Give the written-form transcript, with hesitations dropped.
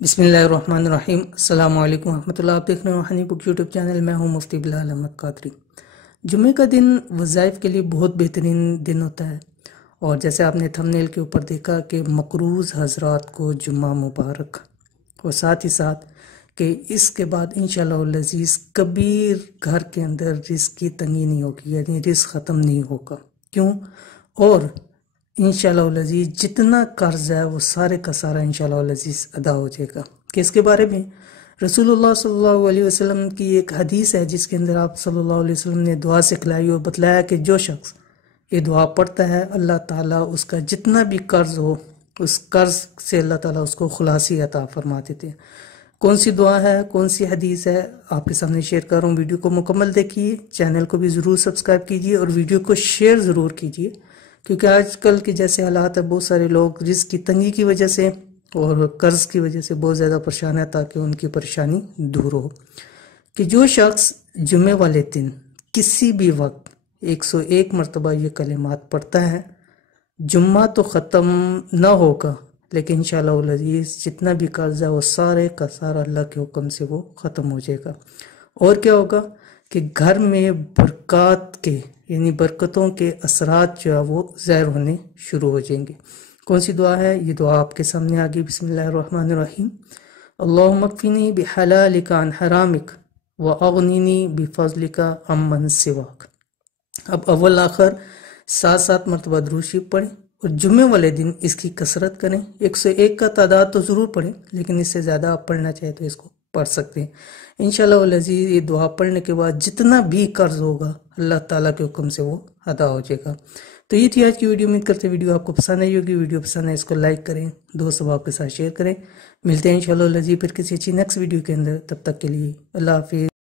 بسم اللہ الرحمن الرحیم۔ السلام علیکم ورحمۃ اللہ۔ آپ دیکھ رہے ہیں روحانی بک یوٹیوب چینل۔ میں ہوں مفتی بلال احمد قادری۔ جمعے کا دن وظائف کے لیے بہت بہترین دن ہوتا ہے، اور جیسے آپ نے تھمبنیل کے اوپر دیکھا کہ مقروض حضرات کو جمعہ مبارک، اور ساتھ ہی ساتھ کہ اس کے بعد انشاءاللہ العزیز کبھی گھر کے اندر رزق کی تنگی نہیں ہوگی، یعنی رزق ختم نہیں ہوگا۔ کیوں؟ اور انشاءاللہ العزیز جتنا قرض ہے وہ سارے کا سارا انشاءاللہ العزیز ادا ہو جائے گا۔ کہ اس کے بارے میں رسول اللہ صلی اللہ علیہ وسلم کی ایک حدیث ہے، جس کے اندر آپ صلی اللہ علیہ وسلم نے دعا سکھلائی اور بتلایا کہ جو شخص یہ دعا پڑھتا ہے اللہ تعالیٰ اس کا جتنا بھی قرض ہو اس قرض سے اللہ تعالیٰ اس کو خلاصی عطا فرما دیتے ہیں۔ کون سی دعا ہے، کون سی حدیث ہے، آپ کے سامنے شیئر کر رہا ہوں۔ ویڈیو کو مکمل دیکھیے، چینل کو بھی ضرور سبسکرائب کیجیے اور ویڈیو کو شیئر ضرور کیجیے، کیونکہ آج کل کے جیسے حالات ہے بہت سارے لوگ رزق کی تنگی کی وجہ سے اور قرض کی وجہ سے بہت زیادہ پریشان ہے، تاکہ ان کی پریشانی دور ہو۔ کہ جو شخص جمعے والے دن کسی بھی وقت 101 مرتبہ یہ کلمات پڑھتا ہے، جمعہ تو ختم نہ ہوگا لیکن انشاءاللہ العزیز جتنا بھی قرض ہے وہ سارے کا سارا اللہ کے حکم سے وہ ختم ہو جائے گا۔ اور کیا ہوگا کہ گھر میں برکات کے یعنی برکتوں کے اثرات جو ہے وہ ظاہر ہونے شروع ہو جائیں گے۔ کون سی دعا ہے؟ یہ دعا آپ کے سامنے آگئی۔ بسم اللہ الرحمن الرحیم۔ اللہم اکفنی بحلالک عن حرامک واغننی بفضلک عمن سواک۔ اب اول آخر 7 مرتبہ درود شریف پڑھیں، اور جمعے والے دن اس کی کثرت کریں۔ 101 کا تعداد تو ضرور پڑھیں، لیکن اس سے زیادہ آپ پڑھنا چاہیں تو اس کو پڑھ سکتے ہیں۔ انشاءاللہ العزیز یہ دعا پڑھنے کے بعد جتنا بھی قرض ہوگا اللہ تعالیٰ کے حکم سے وہ ادا ہو جائے گا۔ تو یہ تھی آج کی ویڈیو۔ امید کرتے ویڈیو آپ کو پسند آئی ہوگی۔ ویڈیو پسند ہے اس کو لائک کریں، دوست احباب کے ساتھ شیئر کریں۔ ملتے ہیں انشاءاللہ العزیز پھر کسی اچھی نیکسٹ ویڈیو کے اندر، تب تک کے لیے اللہ حافظ۔